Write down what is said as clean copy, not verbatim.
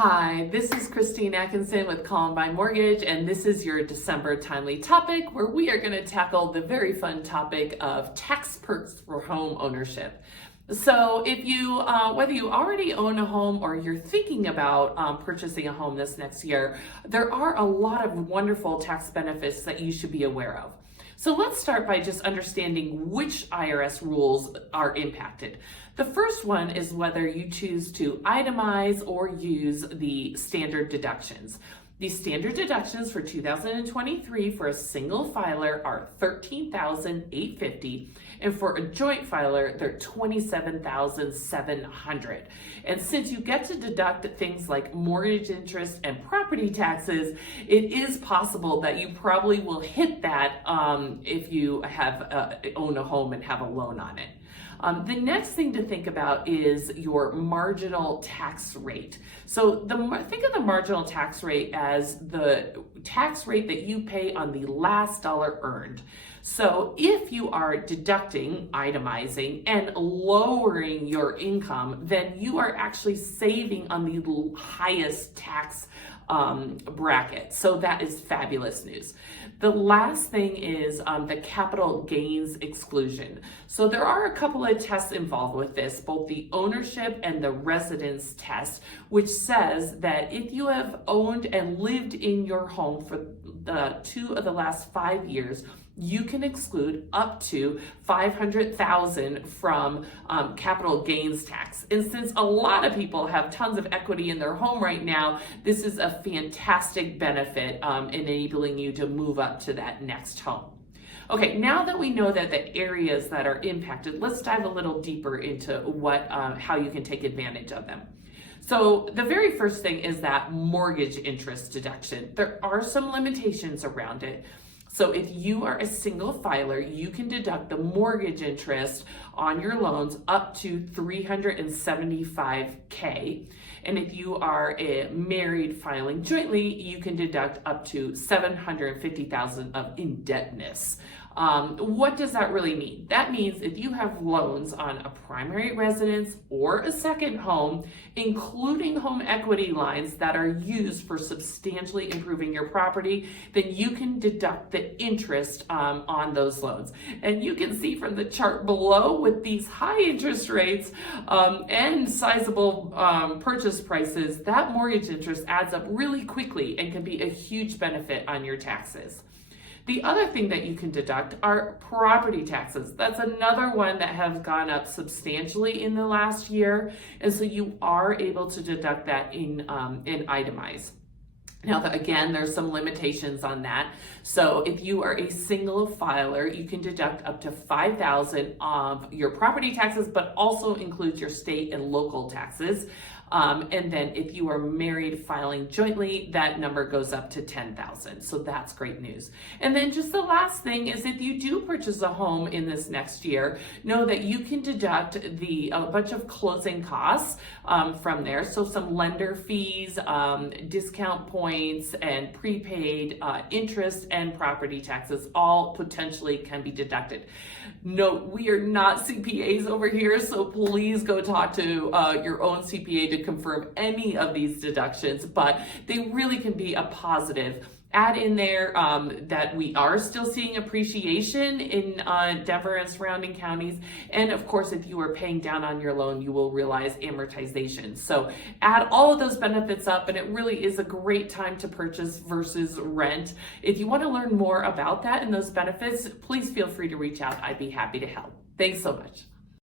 Hi, this is Christine Atkinson with Columbine Mortgage, and this is your December timely topic where we are going to tackle the very fun topic of tax perks for home ownership. So if you, whether you already own a home or you're thinking about purchasing a home this next year, there are a lot of wonderful tax benefits that you should be aware of. So let's start by just understanding which IRS rules are impacted. The first one is whether you choose to itemize or use the standard deductions. The standard deductions for 2023 for a single filer are $13,850, and for a joint filer, they're $27,700. And since you get to deduct things like mortgage interest and property taxes, it is possible that you probably will hit that if you have own a home and have a loan on it. The next thing to think about is your marginal tax rate. So think of the marginal tax rate as the tax rate that you pay on the last dollar earned. So if you are deducting, itemizing, and lowering your income, then you are actually saving on the highest tax bracket. So that is fabulous news. The last thing is the capital gains exclusion. So there are a couple of tests involved with this, both the ownership and the residence test, which says that if you have owned and lived in your home for the 2 of the last 5 years, you can exclude up to $500,000 from capital gains tax. And since a lot of people have tons of equity in their home right now, this is a fantastic benefit enabling you to move up to that next home. Okay, now that we know that the areas that are impacted, let's dive a little deeper into how you can take advantage of them. So the very first thing is that mortgage interest deduction. There are some limitations around it. So if you are a single filer, you can deduct the mortgage interest on your loans up to $375K. And if you are a married filing jointly, you can deduct up to $750,000 of indebtedness. What does that really mean? That means if you have loans on a primary residence or a second home, including home equity lines that are used for substantially improving your property, then you can deduct the interest on those loans. And you can see from the chart below, with these high interest rates and sizable purchase prices, that mortgage interest adds up really quickly and can be a huge benefit on your taxes. The other thing that you can deduct are property taxes. That's another one that has gone up substantially in the last year, and so you are able to deduct that in itemize. Now, again, there's some limitations on that. So if you are a single filer, you can deduct up to $5,000 of your property taxes, but also includes your state and local taxes. And then if you are married filing jointly, that number goes up to $10,000. So that's great news. And then just the last thing is, if you do purchase a home in this next year, know that you can deduct a bunch of closing costs from there. So some lender fees, discount points, and prepaid interest and property taxes all potentially can be deducted. Note, we are not CPAs over here, so please go talk to your own CPA to confirm any of these deductions, but they really can be a positive. Add in there that we are still seeing appreciation in Denver and surrounding counties. And of course, if you are paying down on your loan, you will realize amortization. So add all of those benefits up, and it really is a great time to purchase versus rent. If you want to learn more about that and those benefits, please feel free to reach out. I'd be happy to help. Thanks so much.